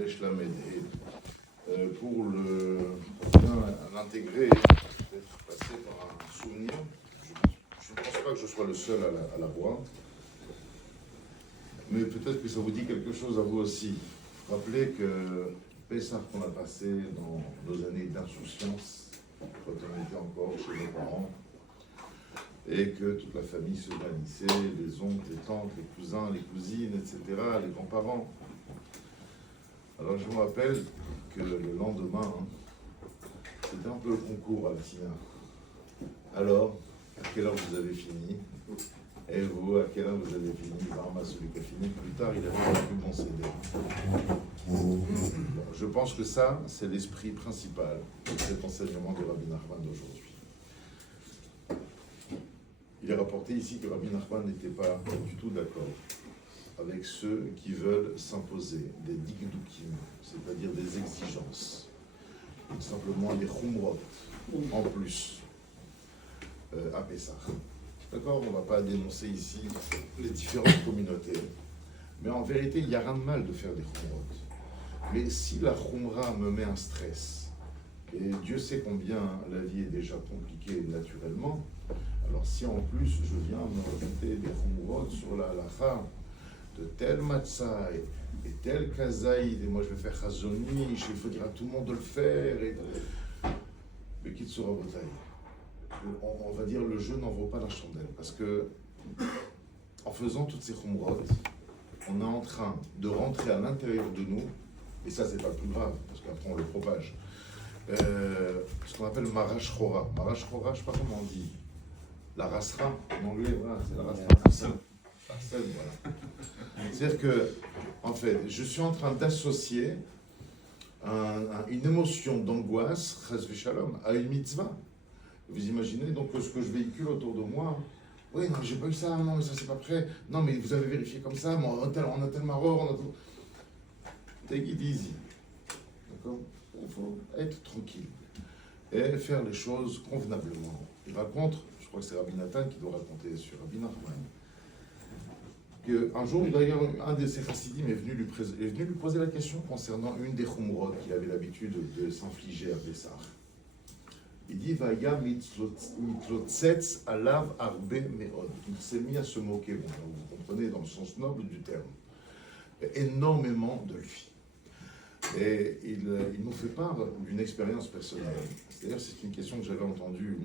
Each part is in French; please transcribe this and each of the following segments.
Resh Lamed He, pour bien l'intégrer, peut-être passer par un souvenir. Je ne pense pas que je sois le seul à la voir, mais peut-être que ça vous dit quelque chose à vous aussi. Rappelez que Pessah qu'on a passé dans nos années d'insouciance, quand on était encore chez nos parents, et que toute la famille se réunissait, les oncles, les tantes, les cousins, les cousines, etc., les grands-parents. Alors je me rappelle que le lendemain, c'était un peu le concours à la Sina. Alors, à quelle heure vous avez fini? Et vous, à quelle heure vous avez fini? Vraiment, celui qui a fini plus tard, il a fait le plus bon CD. Je pense que ça, c'est l'esprit principal de cet enseignement de Rabbi Nachman d'aujourd'hui. Il est rapporté ici que Rabbi Nachman n'était pas du tout d'accord avec ceux qui veulent s'imposer des digdukim, c'est-à-dire des exigences, et simplement des chumrot en plus à Pessah. D'accord, on ne va pas dénoncer ici les différentes communautés, mais en vérité, il n'y a rien de mal de faire des chumrot. Mais si la chumra me met un stress, et Dieu sait combien la vie est déjà compliquée naturellement, alors si en plus je viens me rajouter des chumrot sur la halacha de tel matzah et tel kazaïd, et moi je vais faire chazonish, il faut dire à tout le monde de le faire, mais qui sera bataille. On va dire le jeu n'en vaut pas la chandelle, parce que en faisant toutes ces chumrot, on est en train de rentrer à l'intérieur de nous, et ça c'est pas le plus grave, parce qu'après on le propage, ce qu'on appelle marash chora. Marash chora, je sais pas comment on dit, la rasra, en anglais, voilà, c'est la rasra. Voilà. C'est-à-dire que, en fait, je suis en train d'associer une émotion d'angoisse, chas v'shalom, à une mitzvah. Vous imaginez donc ce que je véhicule autour de moi. Oui, non, j'ai pas eu ça, non, mais ça c'est pas prêt. Non, mais vous avez vérifié comme ça, mais on a tel maror, on a tout. Take it easy. D'accord? Il faut être tranquille et faire les choses convenablement. Il raconte, je crois que c'est Rabbi Nathan qui doit raconter sur Rabbi Nachman, qu'un jour, d'ailleurs, un de ses chassidim est venu lui poser la question concernant une des chumrot qu'il avait l'habitude de s'infliger à Pessah. Il dit, Vaya mitlotzetz alav arbe meod. Il s'est mis à se moquer, bon, vous comprenez, dans le sens noble du terme, énormément de lui. Et il nous fait part d'une expérience personnelle. C'est-à-dire, c'est une question que j'avais entendue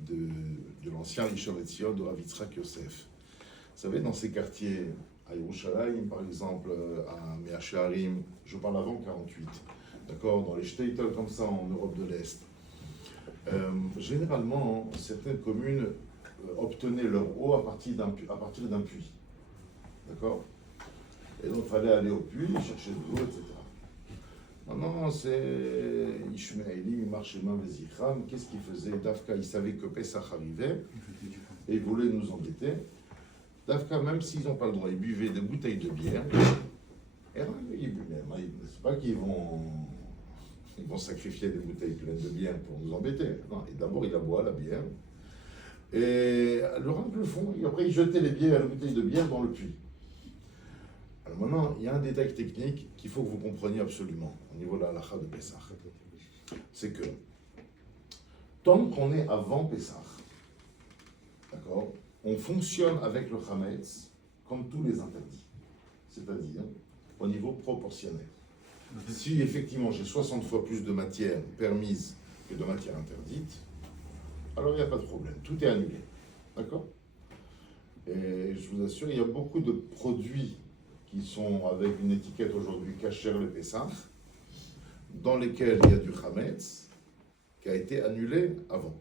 de l'ancien Rishon LeZion de Rav Yitzhak Yosef. Vous savez, dans ces quartiers, à Yerushalayim, par exemple, à Mea Shearim, je parle avant 48, d'accord, dans les shtetl comme ça en Europe de l'Est, généralement, certaines communes obtenaient leur eau à partir d'un puits, d'accord? Et donc, il fallait aller au puits, chercher de l'eau, etc. Maintenant, c'est Ishmaélim, Marchema, Vezichram. Qu'est-ce qu'il faisait? Dafka, il savait que Pessah arrivait et il voulait nous embêter. Dafka, même s'ils n'ont pas le droit, ils buvaient des bouteilles de bière. Et c'est pas qu'ils vont sacrifier des bouteilles pleines de bière pour nous embêter. Non, et d'abord, il la boit, la bière. Et le rang le fond, et après, ils jetaient les bières, la bouteille de bière dans le puits. Alors maintenant, il y a un détail technique qu'il faut que vous compreniez absolument au niveau de la halakha de Pessah. C'est que tant qu'on est avant Pessah, d'accord, on fonctionne avec le chametz comme tous les interdits, c'est-à-dire au niveau proportionnel. Si effectivement j'ai 60 fois plus de matière permise que de matière interdite, alors il n'y a pas de problème, tout est annulé, d'accord? Et je vous assure, il y a beaucoup de produits qui sont avec une étiquette aujourd'hui kasher le Pessah, dans lesquels il y a du chametz qui a été annulé avant.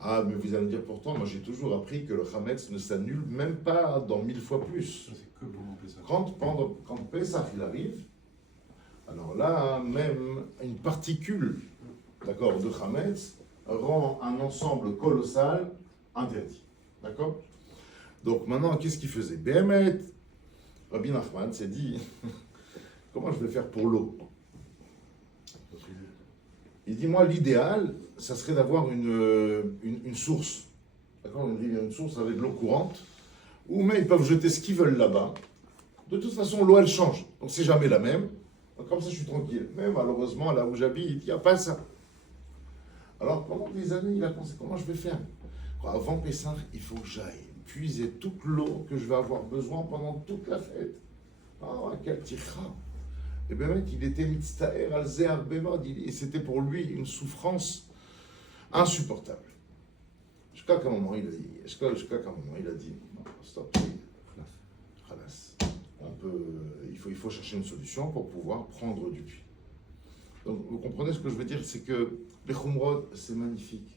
Ah, mais vous allez me dire pourtant, moi j'ai toujours appris que le chametz ne s'annule même pas dans 1000 fois plus. C'est que pendant Pessah. Quand Pessah il arrive, alors là, même une particule, d'accord, de chametz rend un ensemble colossal interdit. D'accord? Donc maintenant, qu'est-ce qu'il faisait? Béhémet, Rabbi Nachman s'est dit, comment je vais faire pour l'eau? Il dit, moi, l'idéal, ça serait d'avoir une source, d'accord, une rivière, une source avec de l'eau courante, où mais ils peuvent jeter ce qu'ils veulent là-bas. De toute façon, l'eau, elle change, donc c'est jamais la même. Comme ça, je suis tranquille. Mais malheureusement, là où j'habite, il n'y a pas ça. Alors, pendant des années, il a pensé, comment je vais faire? Avant Pessah, il faut que j'aille puiser toute l'eau que je vais avoir besoin pendant toute la fête. Ah, quel tira! Et bien, mec, il était mitztaher al-zeh al-bemod, et c'était pour lui une souffrance insupportable. Jusqu'à qu'à un moment, il a dit, non, stop, khalas. Il faut chercher une solution pour pouvoir prendre du puits. Donc, vous comprenez ce que je veux dire, c'est que les khumrod, c'est magnifique.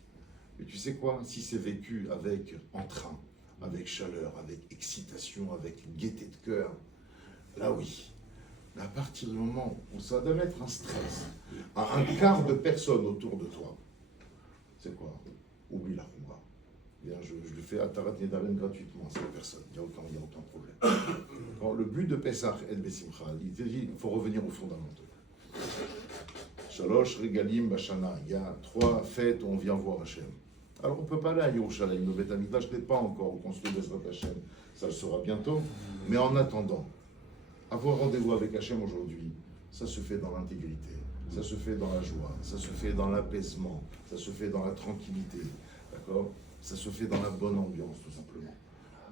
Mais tu sais quoi, si c'est vécu avec entrain, avec chaleur, avec excitation, avec gaieté de cœur, là oui. Mais à partir du moment où ça doit mettre un stress à un quart de personnes autour de toi, c'est quoi? Oublie la khumra. Je lui fais Atarat Nedarim gratuitement à cette personne, il n'y a aucun problème. Quand le but de Pesach et de Besimcha, il faut revenir aux fondamentaux. Shalosh Regalim Bashana, il y a 3 fêtes où on vient voir Hachem. Alors on ne peut pas aller à Yerushalayim, le Beth Amikdash n'est pas encore construit Bezrat Hachem, ça le sera bientôt, mais en attendant, avoir rendez-vous avec Hachem aujourd'hui, ça se fait dans l'intégrité, ça se fait dans la joie, ça se fait dans l'apaisement, ça se fait dans la tranquillité, d'accord? Ça se fait dans la bonne ambiance, tout simplement.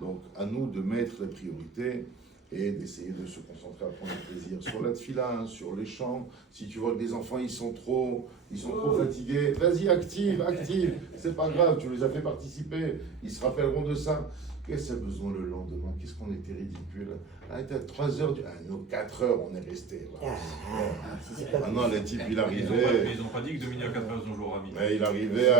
Donc, à nous de mettre les priorités et d'essayer de se concentrer à prendre plaisir sur la tefila, sur les chants. Si tu vois que les enfants, ils sont trop fatigués, vas-y, active, c'est pas grave, tu les as fait participer, ils se rappelleront de ça. Qu'est-ce que ça a besoin le lendemain? Qu'est-ce qu'on était ridicule? Ah, à 3h nous, 4h, on est restés. Maintenant, le type, il arrivait. Ils n'ont pas dit que de minuit à 4h, ils ont jour à midi. Mais il arrivait,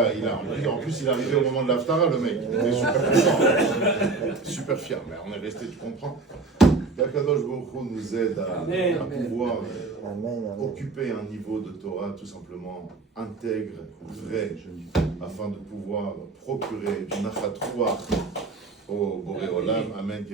en plus, il arrivait au moment de l'Aftara, le mec. Il était super content. Super fier. Mais on est resté, tu comprends? Qu'Akadosh Baruch Hu nous aide à pouvoir occuper un niveau de Torah tout simplement intègre, vrai, afin de pouvoir procurer du nachat ruach au Boré Olam. Amen.